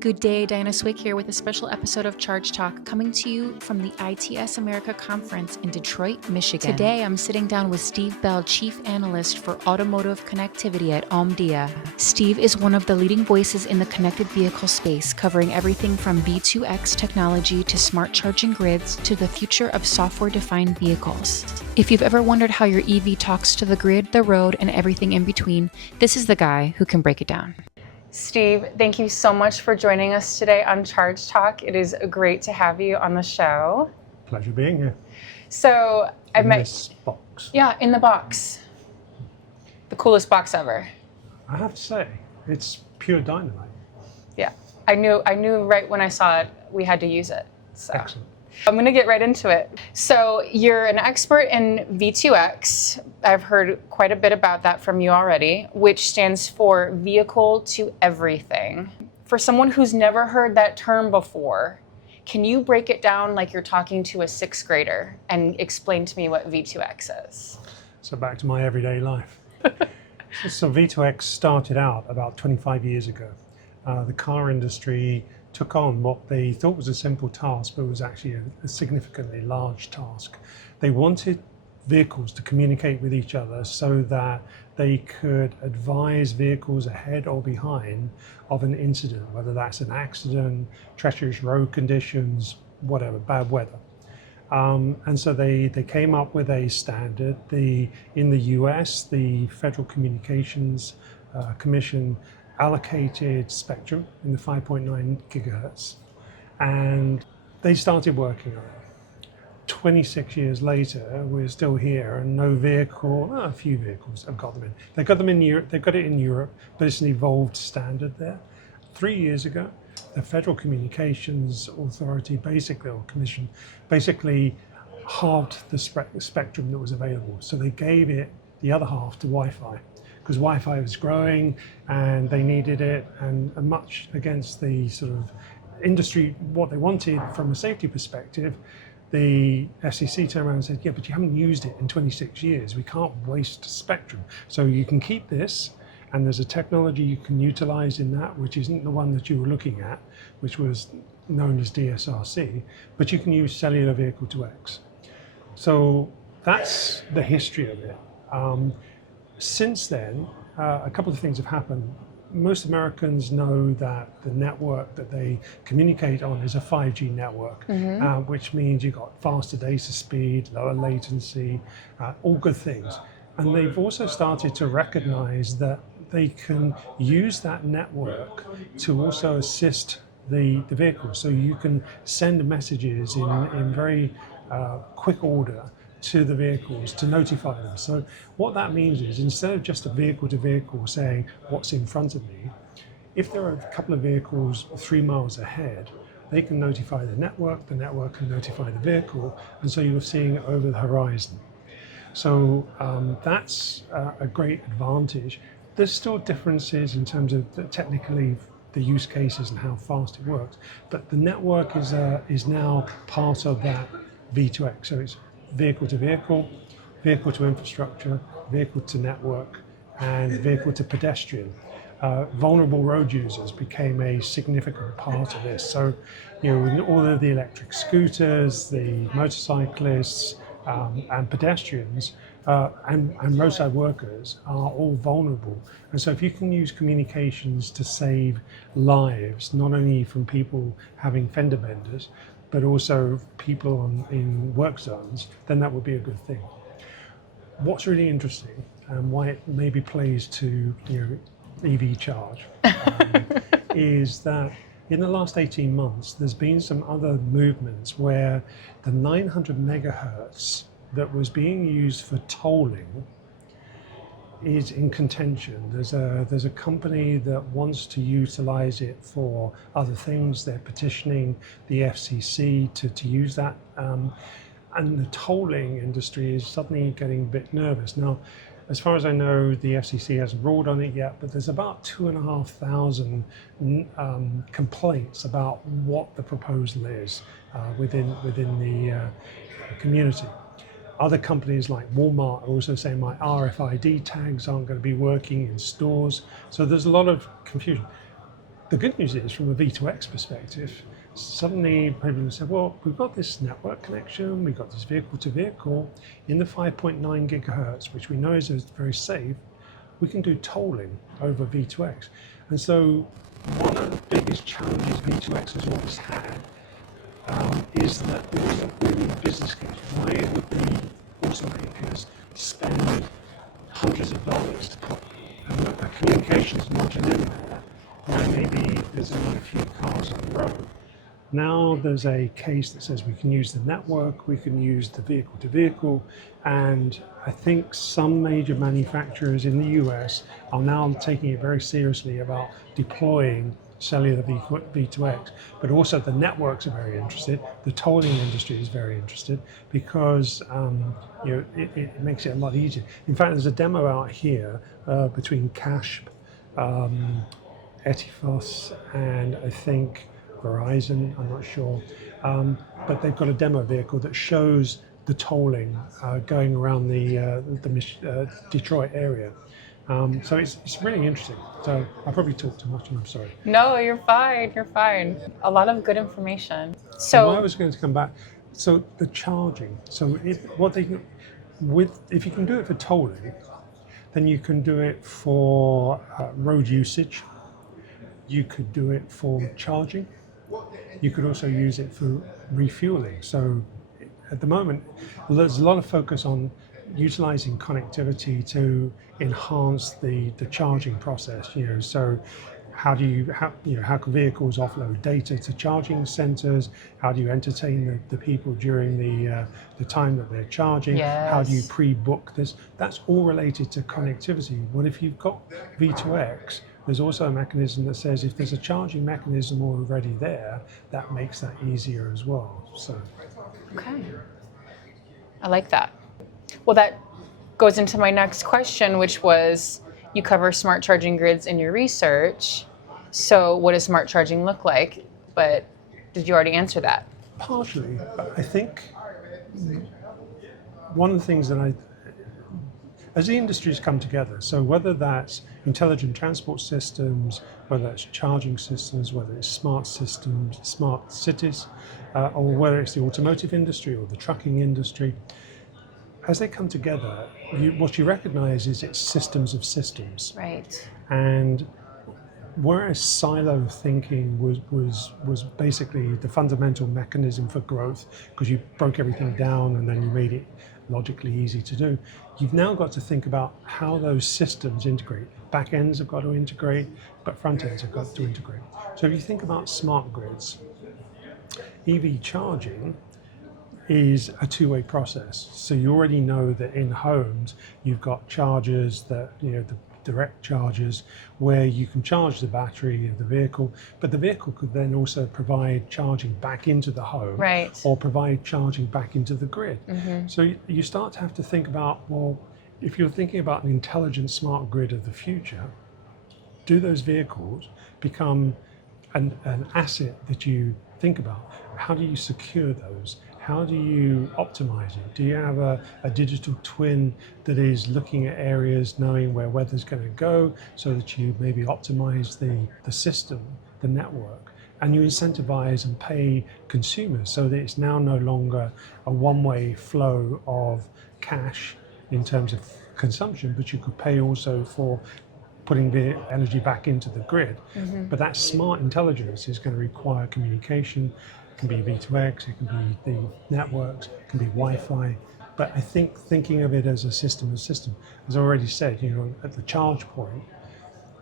Good day, Diana Cwick here with a special episode of Charge Talk coming to you from the ITS America Conference in Detroit, Michigan. Today, I'm sitting down with Steve Bell, Chief Analyst for Automotive Connectivity at Omdia. Steve is one of the leading voices in the connected vehicle space, covering everything from V2X technology to smart charging grids to the future of software-defined vehicles. If you've ever wondered how your EV talks to the grid, the road, and everything in between, this is the guy who can break it down. Steve, thank you so much for joining us today on Charge Talk. It is great to have you on the show. Pleasure being here. So I've met this box. Yeah, in the box. The coolest box ever. I have to say, it's pure dynamite. Yeah, I knew right when I saw it, we had to use it. So. Excellent. I'm going to get right into it. So you're an expert in V2X. I've heard quite a bit about that from you already, which stands for vehicle to everything. For someone who's never heard that term before, can you break it down like you're talking to a sixth grader and explain to me what V2X is? So back to my everyday life. So V2X started out about 25 years ago. The car industry took on what they thought was a simple task, but was actually a significantly large task. They wanted vehicles to communicate with each other so that they could advise vehicles ahead or behind of an incident, whether that's an accident, treacherous road conditions, whatever, bad weather. And so they came up with a standard. In the US, the Federal Communications Commission allocated spectrum in the 5.9 gigahertz, and they started working on it. 26 years later, we're still here, and no vehicle, a few vehicles have got them in. They've got them in Europe. They've got it in Europe, but it's an evolved standard there. 3 years ago, the Federal Communications Authority, Commission, basically halved the spectrum that was available. So they gave it the other half to Wi-Fi, because Wi-Fi was growing and they needed it, and much against the sort of industry, what they wanted from a safety perspective, the FCC turned around and said, yeah, but you haven't used it in 26 years. We can't waste spectrum. So you can keep this, and there's a technology you can utilize in that, which isn't the one that you were looking at, which was known as DSRC, but you can use cellular vehicle to X. So that's the history of it. Since then, a couple of things have happened. Most Americans know that the network that they communicate on is a 5G network, which means you've got faster data speed, lower latency, all good things. And they've also started to recognize that they can use that network to also assist the vehicle. So you can send messages in very quick order to the vehicles to notify them. So what that means is, instead of just a vehicle to vehicle saying what's in front of me, if there are a couple of vehicles 3 miles ahead, they can notify the network can notify the vehicle, and so you're seeing it over the horizon. So that's a great advantage. There's still differences in terms of technically the use cases and how fast it works, but the network is now part of that V2X. So it's vehicle to vehicle, vehicle to infrastructure, vehicle to network, and vehicle to pedestrian. Vulnerable road users became a significant part of this. So, all of the electric scooters, the motorcyclists, and pedestrians, and roadside workers are all vulnerable. And so if you can use communications to save lives, not only from people having fender benders, but also people in work zones, then that would be a good thing. What's really interesting, and why it maybe plays to EV charge, is that in the last 18 months, there's been some other movements where the 900 megahertz that was being used for tolling is in contention. There's a company that wants to utilize it for other things. They're petitioning the FCC to use that. And the tolling industry is suddenly getting a bit nervous. Now, as far as I know, the FCC hasn't ruled on it yet, but there's about 2,500 complaints about what the proposal is within the community. Other companies like Walmart are also saying my RFID tags aren't going to be working in stores. So there's a lot of confusion. The good news is, from a V2X perspective, suddenly people say, well, we've got this network connection, we've got this vehicle to vehicle in the 5.9 gigahertz, which we know is very safe. We can do tolling over V2X. And so one of the biggest challenges V2X has always had is that there isn't really a business case. Why would the automakers spend hundreds of dollars to put a communications module in there when maybe there's only a few cars on the road? Now there's a case that says we can use the network, we can use the vehicle to vehicle, and I think some major manufacturers in the US are now taking it very seriously about deploying cellular V2X, but also the networks are very interested. The tolling industry is very interested because it makes it a lot easier. In fact, there's a demo out here between Cash, Etifos, and I think Verizon, I'm not sure, but they've got a demo vehicle that shows the tolling going around the Detroit area. So it's really interesting. So I probably talked too much and I'm sorry. No, you're fine. You're fine. A lot of good information. So I was going to come back. So the charging. So if you can do it for tolling, then you can do it for road usage. You could do it for charging. You could also use it for refueling. So at the moment, there's a lot of focus on utilizing connectivity to enhance the charging process. So how can vehicles offload data to charging centers? How do you entertain the people during the time that they're charging? Yes. How do you pre-book this? That's all related to connectivity. Well, if you've got V2X, there's also a mechanism that says if there's a charging mechanism already there, that makes that easier as well. So, okay, I like that. Well, that goes into my next question, which was, you cover smart charging grids in your research. So what does smart charging look like? But did you already answer that? Partially, but I think one of the things that as the industries come together, so whether that's intelligent transport systems, whether that's charging systems, whether it's smart systems, smart cities, or whether it's the automotive industry or the trucking industry, as they come together, what you recognize is it's systems of systems. Right. And whereas silo thinking was basically the fundamental mechanism for growth, because you broke everything down and then you made it logically easy to do, you've now got to think about how those systems integrate. Back ends have got to integrate, but front ends have got to integrate. So if you think about smart grids, EV charging is a two-way process. So you already know that in homes, you've got chargers that, the direct chargers where you can charge the battery of the vehicle, but the vehicle could then also provide charging back into the home, right, or provide charging back into the grid. Mm-hmm. So you start to have to think about, well, if you're thinking about an intelligent smart grid of the future, do those vehicles become an asset that you think about? How do you secure those? How do you optimize it? Do you have a digital twin that is looking at areas, knowing where weather's going to go, so that you maybe optimize the system, the network, and you incentivize and pay consumers so that it's now no longer a one-way flow of cash in terms of consumption, but you could pay also for putting the energy back into the grid. Mm-hmm. But that smart intelligence is going to require communication. It can be V2X, it can be the networks, it can be Wi-Fi. But I think thinking of it as a system, as I already said, at the charge point,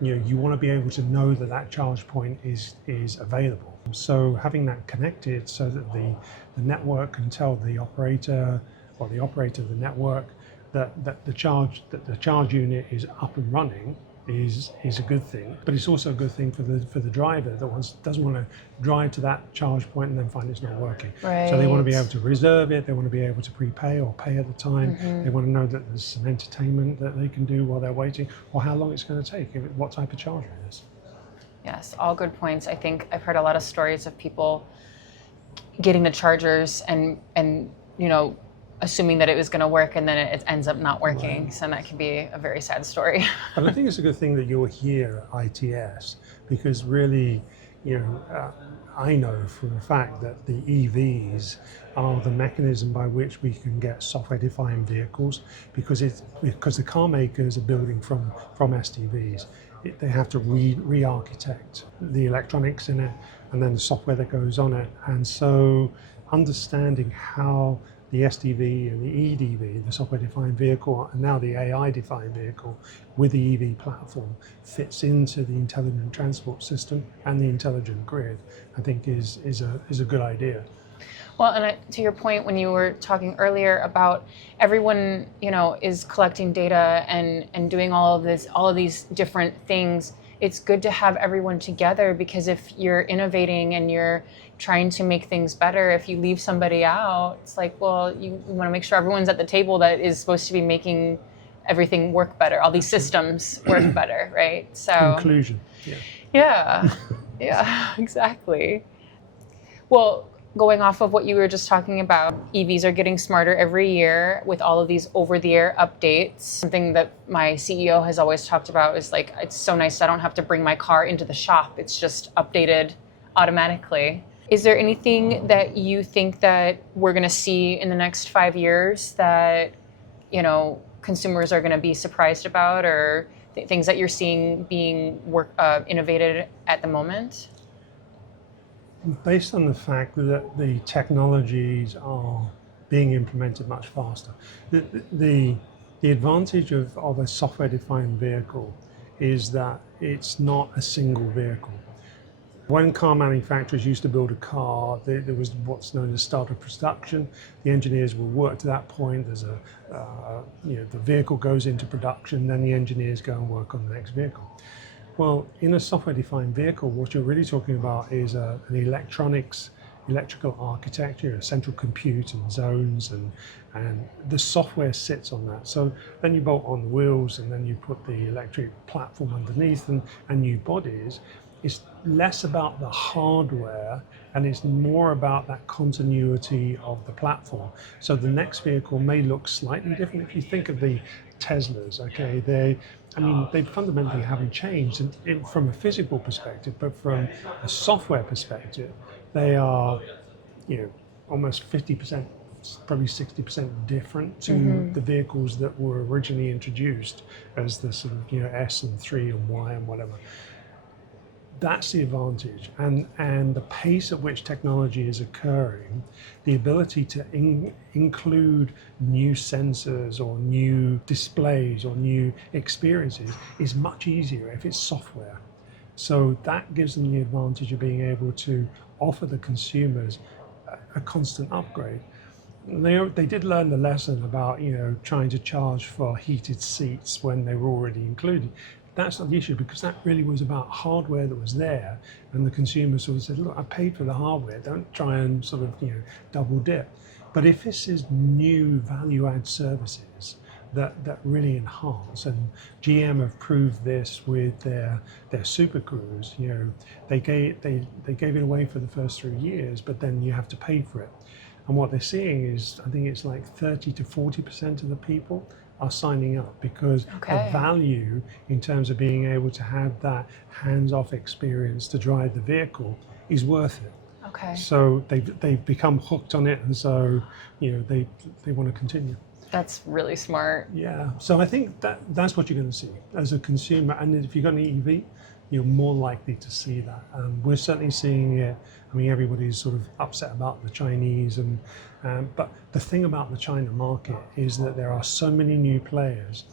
you want to be able to know that charge point is available. So having that connected so that the network can tell the operator or the operator of the network that the charge unit is up and running is a good thing, but it's also a good thing for the driver that doesn't want to drive to that charge point and then find it's not working. Right. So they want to be able to reserve it, they want to be able to prepay or pay at the time, Mm-hmm. They want to know that there's some entertainment that they can do while they're waiting, or how long it's going to take, what type of charger it is. Yes, all good points. I think I've heard a lot of stories of people getting the chargers and assuming that it was going to work, and then it ends up not working. Right. So that can be a very sad story. But I think it's a good thing that you're here at ITS, because really, I know for a fact that the EVs are the mechanism by which we can get software-defined vehicles, because the car makers are building from SDVs. They have to re-architect the electronics in it and then the software that goes on it. And so understanding how the SDV and the EDV, the software-defined vehicle, and now the AI-defined vehicle with the EV platform fits into the intelligent transport system and the intelligent grid, I think is a good idea. Well, and to your point, when you were talking earlier about everyone, is collecting data and doing all of these different things, it's good to have everyone together, because if you're innovating and you're trying to make things better, if you leave somebody out, it's like, well, you want to make sure everyone's at the table that is supposed to be making everything work better, all these systems work better, right? So inclusion. Yeah, exactly. Well, going off of what you were just talking about, EVs are getting smarter every year with all of these over-the-air updates. Something that my CEO has always talked about is like, it's so nice I don't have to bring my car into the shop. It's just updated automatically. Is there anything that you think that we're going to see in the next 5 years that, consumers are going to be surprised about, or things that you're seeing being innovated at the moment? Based on the fact that the technologies are being implemented much faster, the advantage of a software-defined vehicle is that it's not a single vehicle. When car manufacturers used to build a car, there was what's known as start of production. The engineers will work to that point. There's the vehicle goes into production, then the engineers go and work on the next vehicle. Well, in a software-defined vehicle, what you're really talking about is an electrical architecture, a central compute and zones, and the software sits on that. So then you bolt on the wheels, and then you put the electric platform underneath and new bodies. It's less about the hardware, and it's more about that continuity of the platform. So the next vehicle may look slightly different. If you think of the Teslas, okay, they fundamentally haven't changed from a physical perspective, but from a software perspective, they are, almost 50%, probably 60% different to the vehicles that were originally introduced as the sort of, S and 3 and Y and whatever. That's the advantage, and the pace at which technology is occurring, the ability to include new sensors or new displays or new experiences is much easier if it's software. So that gives them the advantage of being able to offer the consumers a constant upgrade. They did learn the lesson about trying to charge for heated seats when they were already included. That's not the issue, because that really was about hardware that was there, and the consumer sort of said, look, I paid for the hardware, don't try and sort of double dip. But if this is new value add services that really enhance, and GM have proved this with their Super Cruise, they gave it away for the first 3 years, but then you have to pay for it. And what they're seeing is, I think it's like 30 to 40% of the people are signing up, because the value in terms of being able to have that hands-off experience to drive the vehicle is worth it. Okay. So they've become hooked on it, and so they want to continue. That's really smart. Yeah. So I think that's what you're going to see as a consumer, and if you've got an EV, you're more likely to see that. We're certainly seeing it. I mean, everybody's sort of upset about the Chinese, but the thing about the China market is that there are so many new players,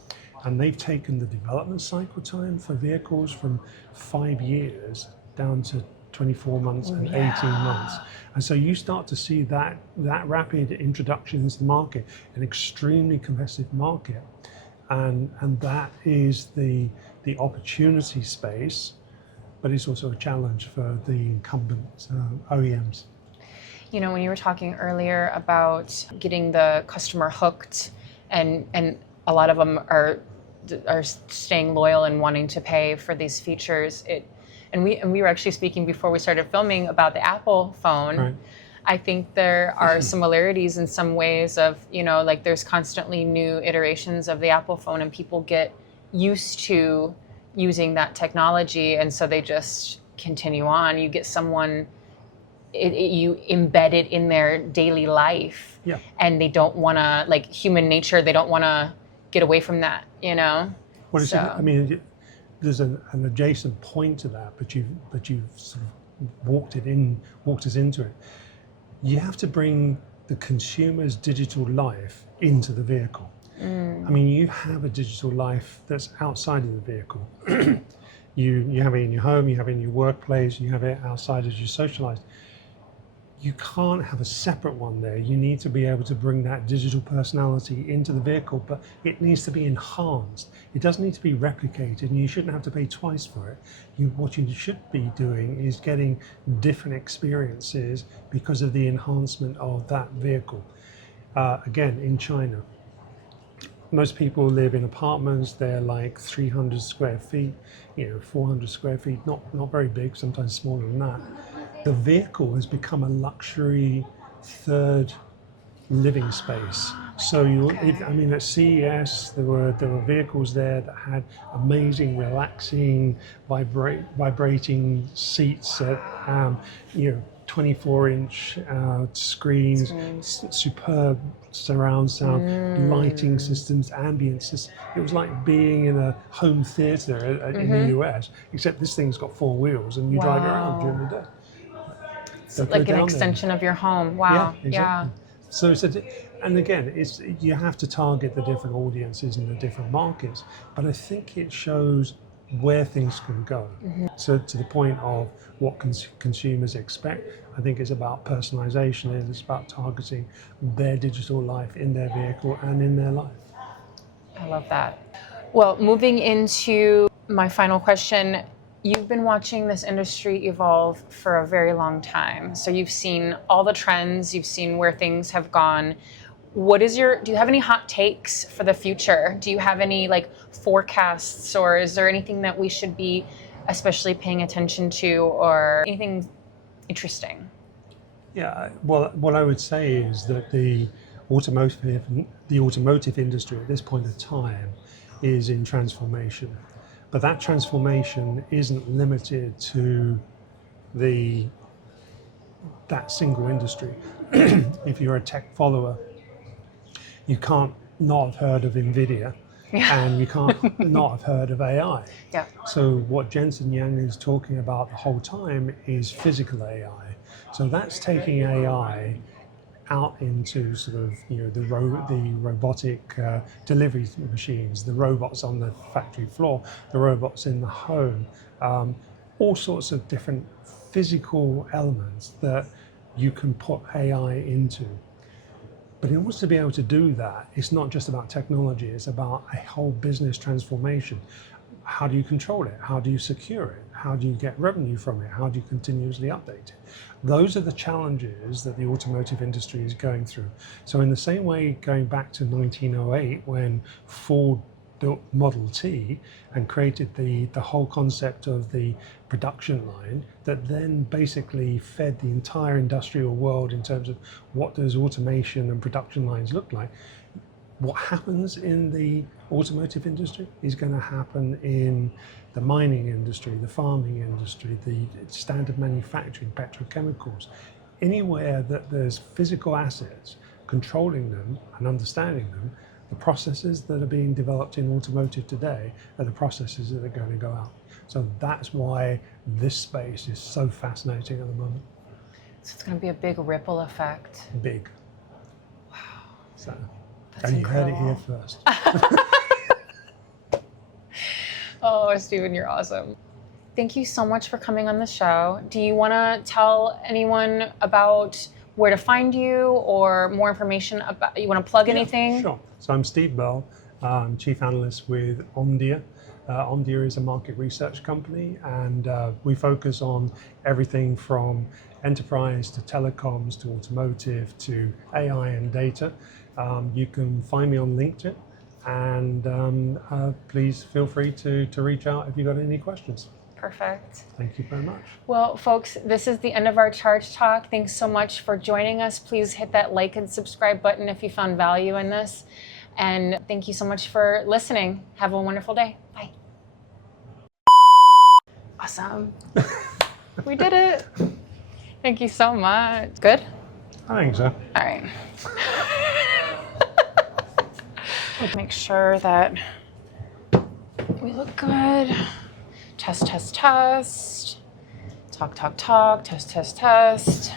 and they've taken the development cycle time for vehicles from 5 years down to 24 months and 18 months. And so you start to see that rapid introduction into the market, an extremely competitive market. And that is the opportunity space, but it's also a challenge for the incumbent OEMs. When you were talking earlier about getting the customer hooked, and a lot of them are staying loyal and wanting to pay for these features, and we were actually speaking before we started filming about the Apple phone. I think there are similarities in some ways of, like there's constantly new iterations of the Apple phone and people get used to using that technology. And so they just continue on. You get someone, you embed it in their daily life, and they don't want to, like human nature, they don't want to get away from that, Well, I mean, there's an adjacent point to that, but you've sort of walked us into it. You have to bring the consumer's digital life into the vehicle. I mean, you have a digital life that's outside of the vehicle. You have it in your home, you have it in your workplace, you have it outside as you socialize. You can't have a separate one there. You need to be able to bring that digital personality into the vehicle, but it needs to be enhanced. It doesn't need to be replicated, and you shouldn't have to pay twice for it. What you should be doing is getting different experiences because of the enhancement of that vehicle. Again, in China, most people live in apartments. They're like 300 square feet, 400 square feet, not very big, sometimes smaller than that. The vehicle has become a luxury third living space. So at CES, there were vehicles there that had amazing, relaxing, vibrating seats at 24-inch screens, superb surround sound, lighting systems, ambient systems. It was like being in a home theater in the US, except this thing's got 4 wheels and you drive it around during the day. So like an extension of your home. Wow. Yeah, exactly. So and again, you have to target the different audiences in the different markets, but I think it shows where things can go. So to the point of what consumers expect, I think it's about personalization, it's about targeting their digital life in their vehicle and in their life. I love that. Well, moving into my final question, you've been watching this industry evolve for a very long time. So you've seen all the trends, you've seen where things have gone. Do you have any hot takes for the future? Do you have any forecasts, or is there anything that we should be especially paying attention to, or anything interesting? Yeah, well, what I would say is that the automotive industry at this point in time is in transformation. But that transformation isn't limited to that single industry. If you're a tech follower, you can't not have heard of NVIDIA, and you can't not have heard of AI. Yeah. So what Jensen Yang is talking about the whole time is physical AI. So that's taking AI out into sort of the robotic delivery machines, the robots on the factory floor, the robots in the home, all sorts of different physical elements that you can put AI into. But in order to be able to do that, it's not just about technology, it's about a whole business transformation. How do you control it? How do you secure it? How do you get revenue from it? How do you continuously update it? Those are the challenges that the automotive industry is going through. So in the same way, going back to 1908, when Ford built Model T and created the whole concept of the production line that then basically fed the entire industrial world in terms of what does automation and production lines look like. What happens in the automotive industry is going to happen in the mining industry, the farming industry, the standard manufacturing, petrochemicals. Anywhere that there's physical assets, controlling them and understanding them, the processes that are being developed in automotive today are the processes that are going to go out. So that's why this space is so fascinating at the moment. So it's going to be a big ripple effect. Big. Wow. So, that's and incredible. You heard it here first. Oh, Stephen, you're awesome. Thank you so much for coming on the show. Do you want to tell anyone about where to find you, or more information about, you want to plug anything? Sure. So I'm Steve Bell, Chief Analyst with Omdia. Omdia is a market research company, and we focus on everything from enterprise to telecoms to automotive to AI and data. You can find me on LinkedIn, and please feel free to reach out if you've got any questions. Perfect. Thank you very much. Well, folks, this is the end of our Charge Talk. Thanks so much for joining us. Please hit that like and subscribe button if you found value in this. And thank you so much for listening. Have a wonderful day. Bye. Awesome. We did it. Thank you so much. Good? I think so. All right. Make sure that we look good. Test, test, test. Talk, talk, talk. Test, test, test.